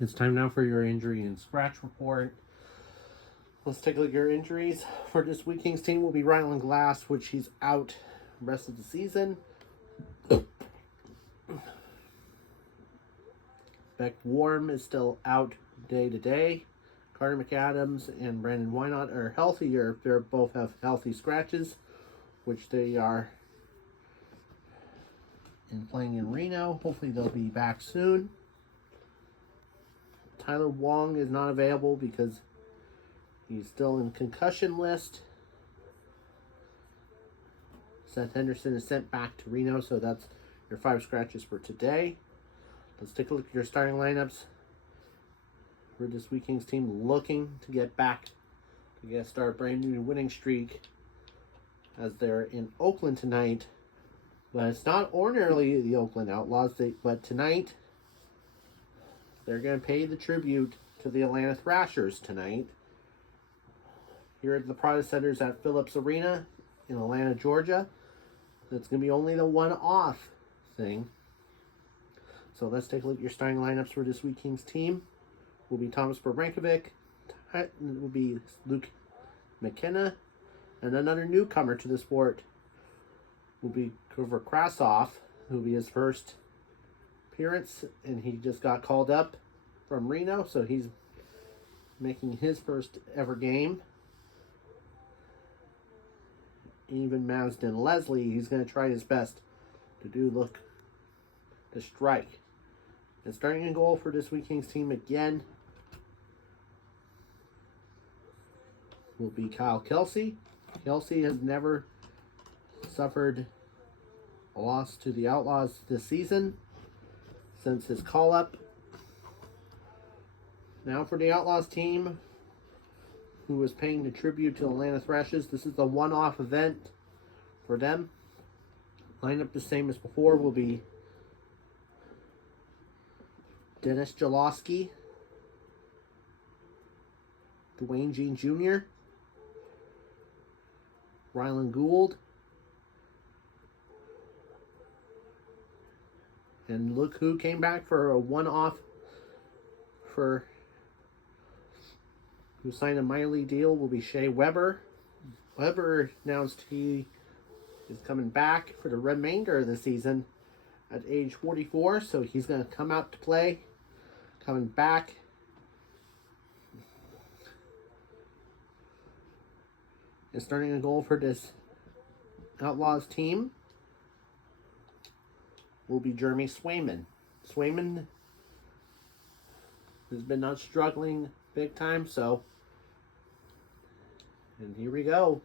It's time now for your injury and scratch report. Let's take a look at your injuries. For this week, Kings team will be Rylan Glass, which he's out the rest of the season. Beck Warm is still out day to day. Carter McAdams and Brandon Wynot are healthy, or they both have healthy scratches, which they are playing in Reno. Hopefully they'll be back soon. Tyler Wong is not available because he's still in concussion list. Seth Henderson is sent back to Reno, so that's your 5 scratches for today. Let's take a look at your starting lineups for this week. Kings team looking to get back to start a brand new winning streak as they're in Oakland tonight. But it's not ordinarily the Oakland Outlaws, but tonight they're going to pay the tribute to the Atlanta Thrashers tonight. Here at the Prada Centers at Phillips Arena in Atlanta, Georgia. That's going to be only the one-off thing. So let's take a look at your starting lineups for this week. Kings team will be Thomas Bobrankovic, will be Luke McKenna, and another newcomer to the sport will be Kurver Krasov, who will be his first appearance, and he just got called up from Reno, so he's making his first ever game. Even Mazden Leslie, he's going to try his best to strike. And starting in goal for this week Kings team again will be Kyle Kelsey. Kelsey has never suffered a loss to the Outlaws this season since his call-up. Now for the Outlaws team, who was paying the tribute to Atlanta Thrashers. This is a one-off event for them. Lineup the same as before will be Dennis Jalowski, Dwayne Jean Jr., Rylan Gould, and look who came back for a one-off who signed a minor league deal will be Shea Weber. Weber announced he is coming back for the remainder of the season at age 44, so he's going to come out to play, coming back. And starting a goal for this Outlaws team will be Jeremy Swayman. Swayman has been not struggling big time, and here we go.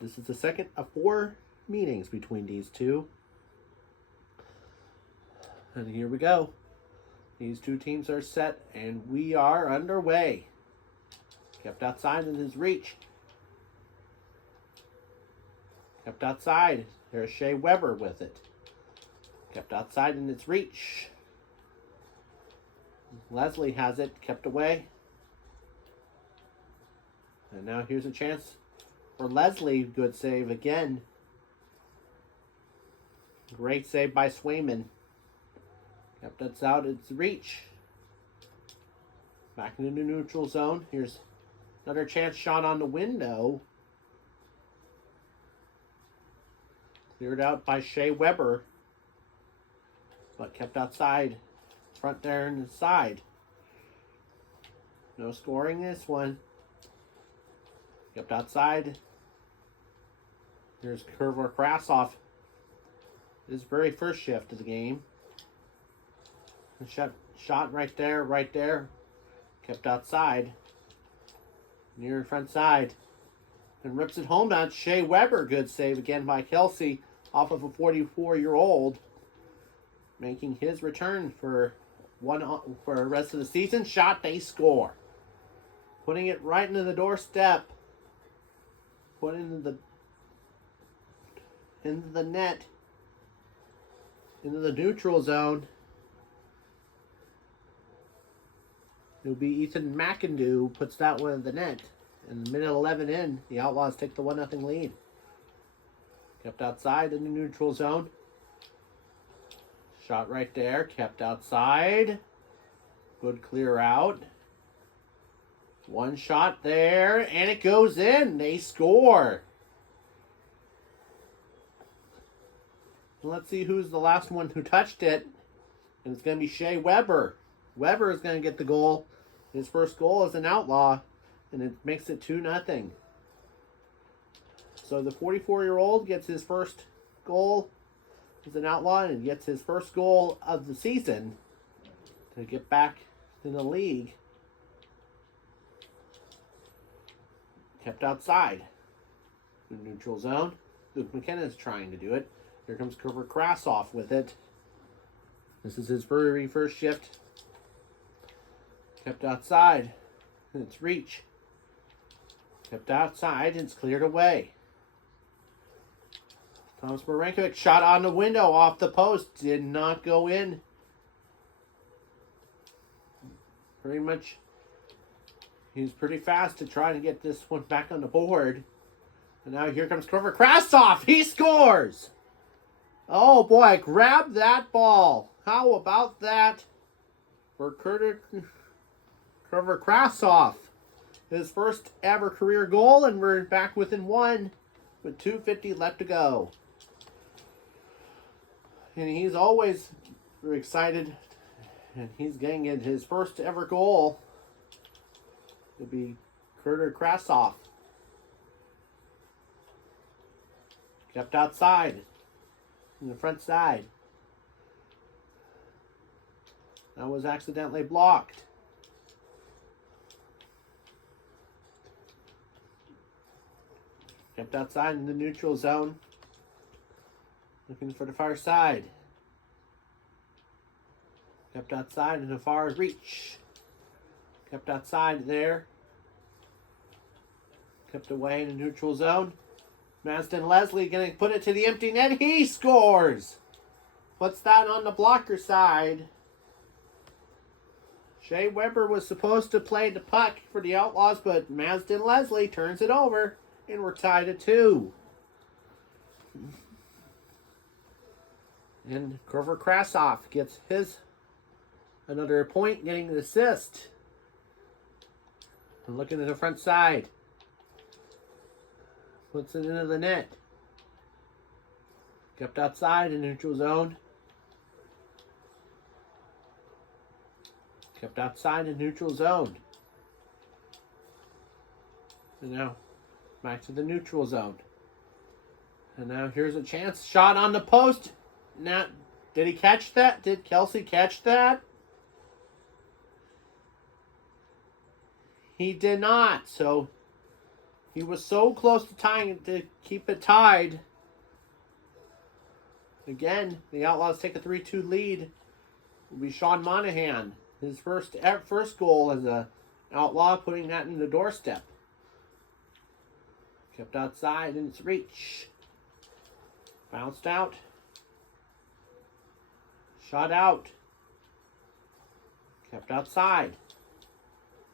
This is the second of 4 meetings between these two. And here we go. These two teams are set, and we are underway. Kept outside in his reach. Kept outside. There's Shea Weber with it. Kept outside in its reach. Leslie has it. Kept away. And now here's a chance for Leslie. Good save again. Great save by Swayman. Kept us out its reach. Back into the neutral zone. Here's another chance shot on the window. Cleared out by Shea Weber. But kept outside. Front there and inside. No scoring this one. Kept outside. Here's Kurver Krasov. His very first shift of the game. Shot right there. Kept outside. Near front side. And rips it home. That's Shea Weber. Good save again by Kelsey off of a 44-year-old. Making his return for the rest of the season. Shot, they score. Putting it right into the doorstep. Put into the net. Into the neutral zone. It'll be Ethan McIndoe puts that one in the net. And minute 11 in, the Outlaws take the 1-0 lead. Kept outside in the neutral zone. Shot right there, kept outside. Good clear out. One shot there, and it goes in. They score. Let's see who's the last one who touched it. And it's going to be Shea Weber. Weber is going to get the goal. His first goal is an outlaw, and it makes it 2-0. So the 44-year-old gets his first goal as an outlaw and gets his first goal of the season to get back in the league. Kept outside. The neutral zone. Luke McKenna is trying to do it. Here comes Kerber Krasov with it. This is his very first shift. Kept outside. And it's reach. Kept outside and it's cleared away. Thomas Marinkovic shot on the window off the post. Did not go in. Pretty much, he was pretty fast to try to get this one back on the board. And now here comes Kerber Krasov. He scores! Oh boy, grab that ball. How about that for Kerber Krasov? His first ever career goal, and we're back within one with 2:50 left to go. And he's always very excited, and he's getting in his first ever goal. It'll be Kerber Krasov. Kept outside. In the front side. That was accidentally blocked. Kept outside in the neutral zone. Looking for the far side. Kept outside in the far reach. Kept outside there. Kept away in the neutral zone. Masden Leslie going to put it to the empty net. He scores! Puts that on the blocker side. Shea Weber was supposed to play the puck for the Outlaws, but Masden Leslie turns it over, and we're tied at 2. And Kerber Krasov gets his another point, getting an assist. And looking at the front side. Puts it into the net. Kept outside in neutral zone. Kept outside in neutral zone. And now back to the neutral zone. And now here's a chance. Shot on the post. Now, did he catch that? Did Kelsey catch that? He did not. So he was so close to tying it to keep it tied. Again, the Outlaws take a 3-2 lead. It will be Sean Monahan. His first goal as a Outlaw, putting that in the doorstep. Kept outside in its reach. Bounced out. Shot out. Kept outside.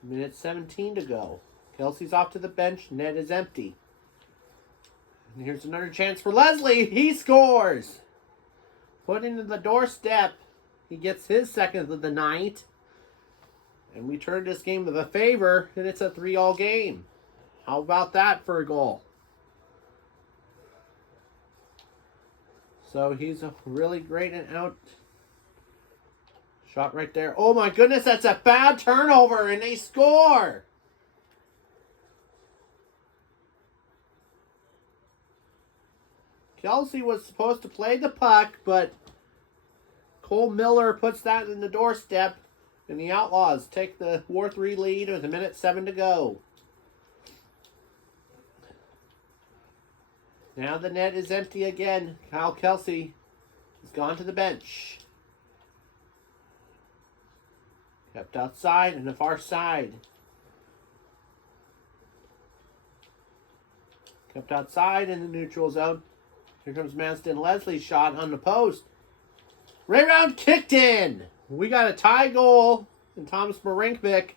Minute 17 to go. Kelsey's off to the bench. Net is empty. And here's another chance for Leslie. He scores. Put into the doorstep. He gets his second of the night. And we turn this game of a favor, and it's a 3-all game. How about that for a goal? So he's a really great and out. Shot right there. Oh my goodness, that's a bad turnover, and they score. Kelsey was supposed to play the puck, but Cole Miller puts that in the doorstep, and the Outlaws take the 4-3 lead with 1:07 to go. Now the net is empty again. Kyle Kelsey has gone to the bench. Kept outside in the far side. Kept outside in the neutral zone. Here comes Masden Leslie's shot on the post. Rebound kicked in. We got a tie goal, and Thomas Marinkovic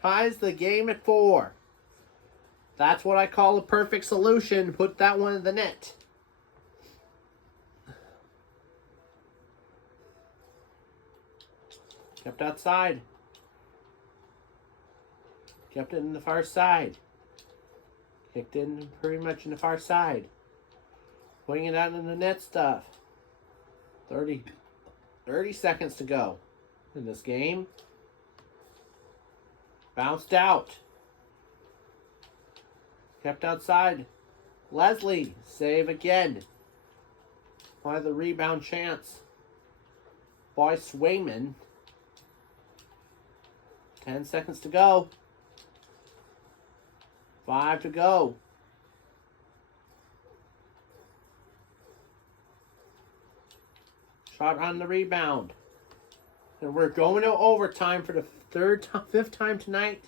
ties the game at 4. That's what I call a perfect solution. Put that one in the net. Kept outside. Kept it in the far side. Kicked in pretty much in the far side. Putting it out in the net stuff. 30 seconds to go in this game. Bounced out. Kept outside. Leslie, save again. By the rebound chance. By Swayman. 10 seconds to go. 5 to go. Shot on the rebound. And we're going to overtime for the fifth time tonight.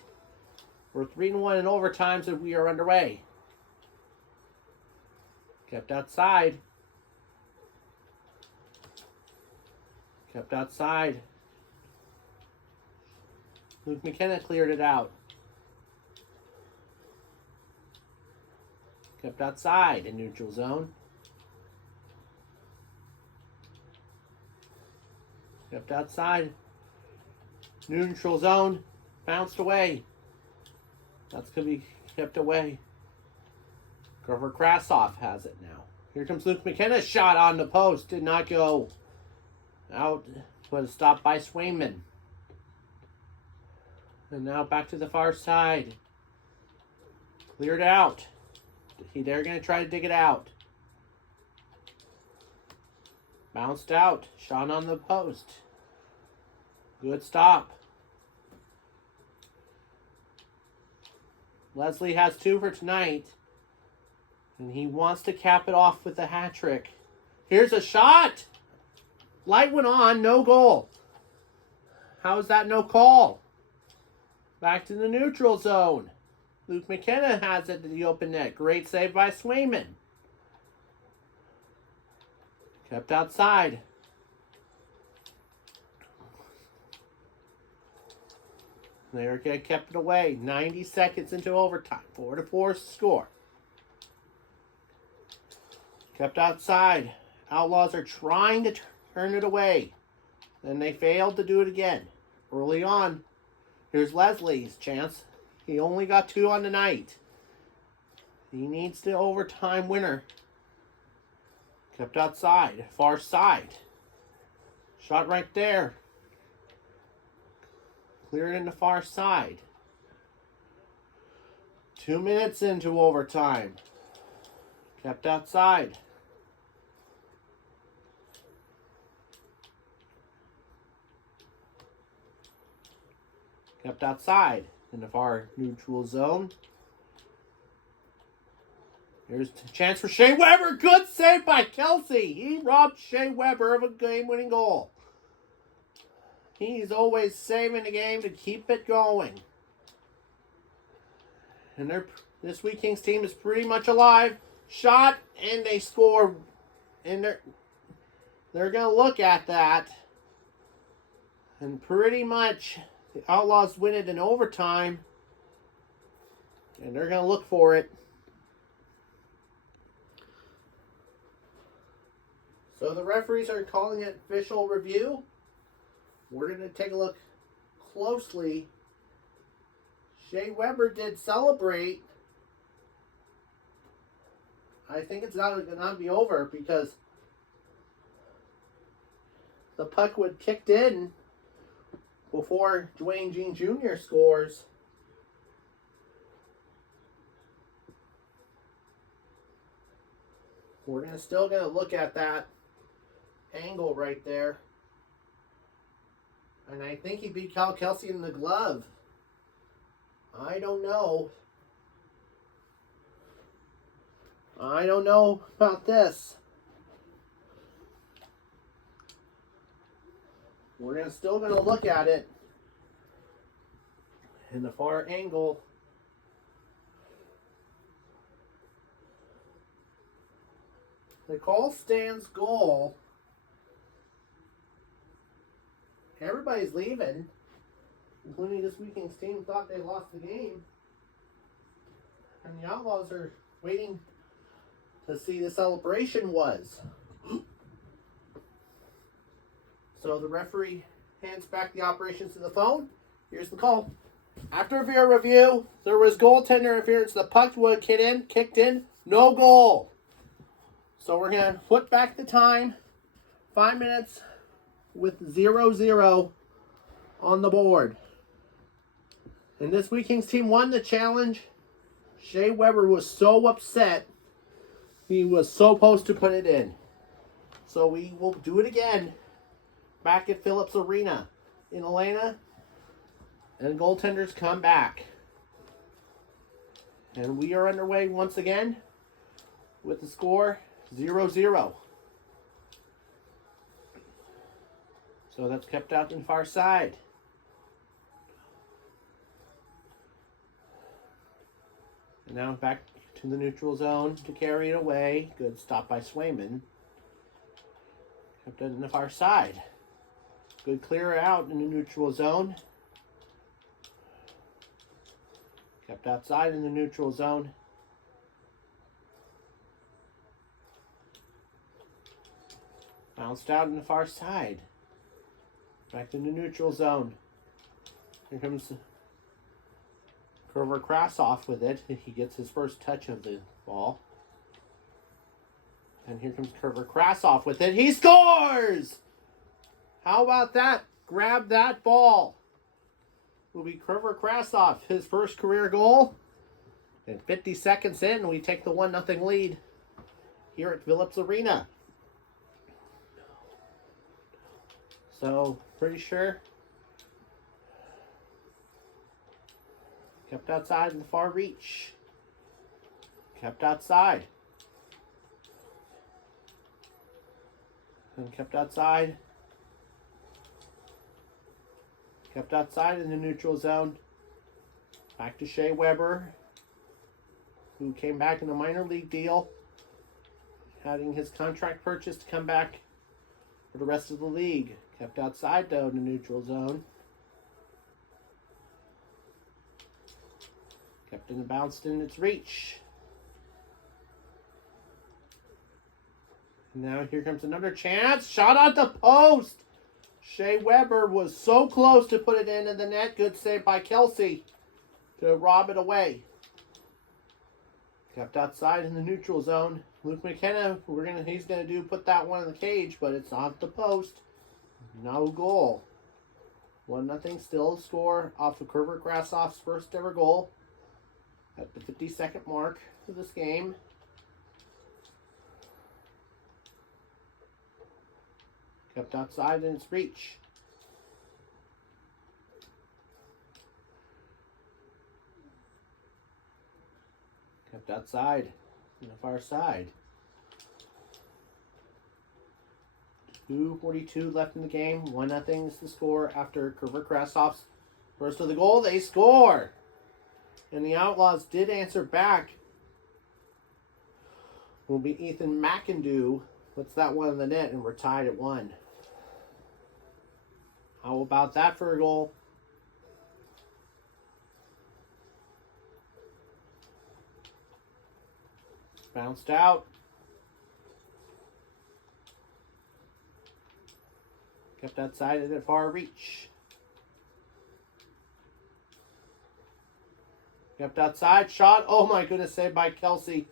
We're 3-1 in overtimes and we are underway. Kept outside. Kept outside. Luke McKenna cleared it out. Kept outside in neutral zone. Kept outside. Neutral zone. Bounced away. That's going to be kept away. Grover Krasov has it now. Here comes Luke McKenna. Shot on the post. Did not go. Out. Was stopped by Swayman. And now back to the far side. Cleared out. They're going to try to dig it out. Bounced out. Shot on the post. Good stop. Leslie has 2 for tonight. And he wants to cap it off with a hat trick. Here's a shot. Light went on. No goal. How is that no call? Back to the neutral zone. Luke McKenna has it to the open net. Great save by Swayman. Kept outside. They're kept it away. 90 seconds into overtime. 4-4 score. Kept outside. Outlaws are trying to turn it away. Then they failed to do it again. Early on. Here's Leslie's chance. He only got 2 on the night. He needs the overtime winner. Kept outside. Far side. Shot right there. Cleared in the far side. 2 minutes into overtime. Kept outside. Kept outside in the far neutral zone. Here's a chance for Shea Weber. Good save by Kelsey. He robbed Shea Weber of a game-winning goal. He's always saving the game to keep it going. And this Wheat Kings team is pretty much alive. Shot, and they score. And they're going to look at that. And pretty much the Outlaws win it in overtime. And they're going to look for it. So the referees are calling it official review. We're going to take a look closely. Shea Weber did celebrate. I think it's not going to be over because the puck would kicked in before Dwayne Jean Jr. scores. We're still going to look at that angle right there. And I think he beat Cal Kelsey in the glove. I don't know. I don't know about this. We're still going to look at it in the far angle. The call stands goal. Everybody's leaving, including this Wheat Kings team thought they lost the game. And the Outlaws are waiting to see the celebration was. So the referee hands back the operations to the phone. Here's the call. After VAR review, there was goaltender interference. The puck would kicked in, no goal. So we're going to put back the time. 5 minutes with 0-0 on the board. And this Vikings team won the challenge. Shea Weber was so upset. He was so supposed to put it in. So we will do it again back at Phillips Arena in Atlanta. And goaltenders come back. And we are underway once again with the score 0-0. So that's kept out on the far side. And now back to the neutral zone to carry it away. Good stop by Swayman. Kept it on the far side. Good clear out in the neutral zone. Kept outside in the neutral zone. Bounced out in the far side. Back in the neutral zone. Here comes Kerber Krasov with it. He gets his first touch of the ball. And here comes Kerber Krasov with it. He scores! How about that? Grab that ball. Will be Kerber Krasov, his first career goal. And 50 seconds in, we take the 1-0 lead here at Phillips Arena. So, pretty sure. Kept outside in the far reach. Kept outside. And kept outside. Kept outside in the neutral zone. Back to Shea Weber, who came back in a minor league deal, having his contract purchase to come back for the rest of the league. Kept outside, though, in the neutral zone. Kept in the bounced in its reach. And now here comes another chance. Shot at the post. Shea Weber was so close to put it in the net. Good save by Kelsey to rob it away. Kept outside in the neutral zone. Luke McKenna, he's gonna put that one in the cage, but it's off the post. No goal. 1-0 still score off of Kerber Krasov's first ever goal at the 52nd mark of this game. Kept outside in its reach. Kept outside on the far side. 2:42 left in the game. 1-0 is the score after Kerber Krasov's first of the goal. They score! And the Outlaws did answer back. Will be Ethan McIndoe. Puts that one in the net, and we're tied at 1. How about that for a goal? Bounced out. Kept outside of the far reach. Kept outside. Shot. Oh my goodness, saved by Kelsey.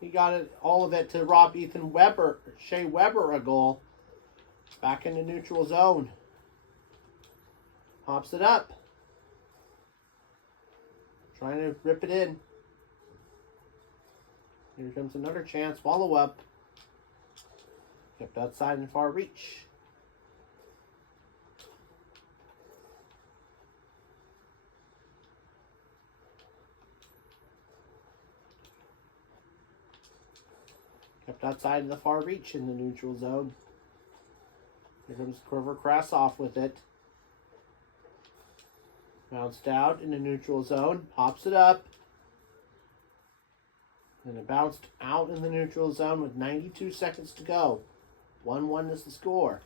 He got it, all of it, to rob Shea Weber a goal. Back in the neutral zone. Pops it up. Trying to rip it in. Here comes another chance. Follow up. Kept outside in far reach. Kept outside in the far reach in the neutral zone. Here comes Kerber Krasov with it. Bounced out in the neutral zone. Pops it up. And it bounced out in the neutral zone with 92 seconds to go. 1-1 is the score.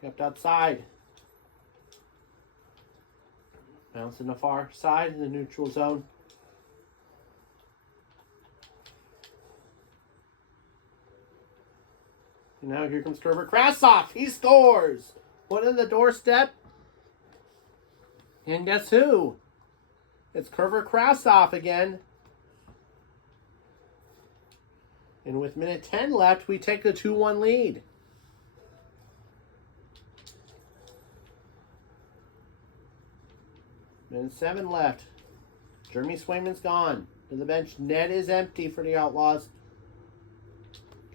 Kept outside. Bounce in the far side in the neutral zone. And now here comes Kerber Krasov. He scores! Foot in the doorstep. And guess who? It's Kerber Krasov again. And with minute 10 left, we take a 2-1 lead. Minute 7 left. Jeremy Swayman's gone to the bench. Net is empty for the Outlaws.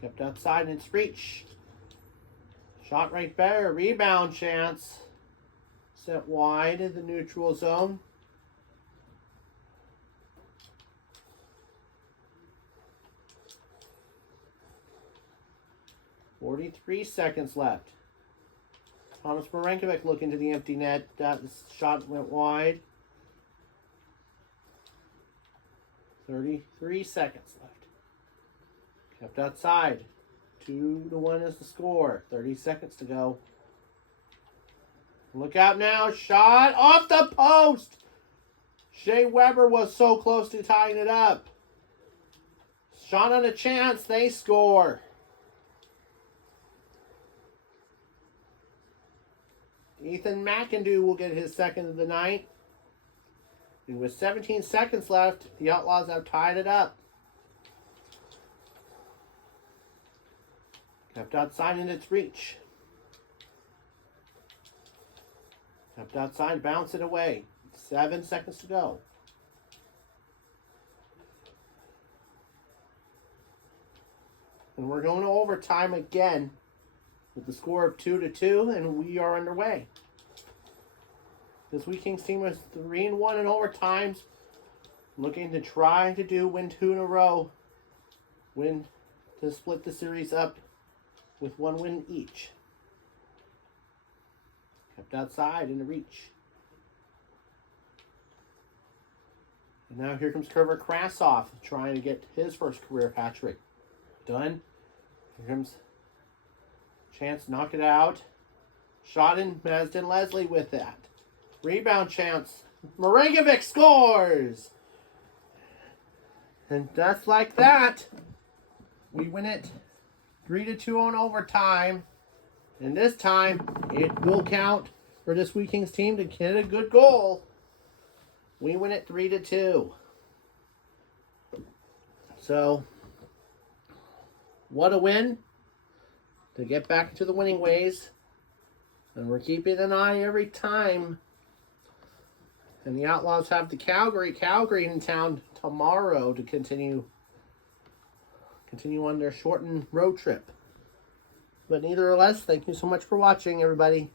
Kept outside in its reach. Shot right there. Rebound chance. Set wide in the neutral zone. .43 seconds left. Thomas Marinkovic looking to the empty net. That shot went wide. 33 seconds left. Kept outside. 2-1 is the score. 30 seconds to go. Look out now. Shot off the post. Shea Weber was so close to tying it up. Shot on a chance. They score. Ethan McIndoe will get his second of the night. And with 17 seconds left, the Outlaws have tied it up. Kept outside in its reach. Kept outside, bounce it away. 7 seconds to go. And we're going to overtime again with the score of 2-2, and we are underway. This Wheat Kings team was 3-1 in overtimes, looking to try to win 2 in a row, win to split the series up with 1 win each. Kept outside in the reach. And now here comes Kerber Krasov trying to get his first career hat trick done. Here comes chance, knock it out. Shot in, Mazdin Leslie with that. Rebound chance. Marinkovic scores! And just like that, we win it 3-2 on overtime. And this time, it will count for this Wheat Kings team to get a good goal. We win it 3-2. So, what a win to get back to the winning ways. And we're keeping an eye every time. And the Outlaws have the Calgary in town tomorrow to continue on their shortened road trip. But neither or less, thank you so much for watching, everybody.